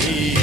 He.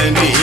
enemy.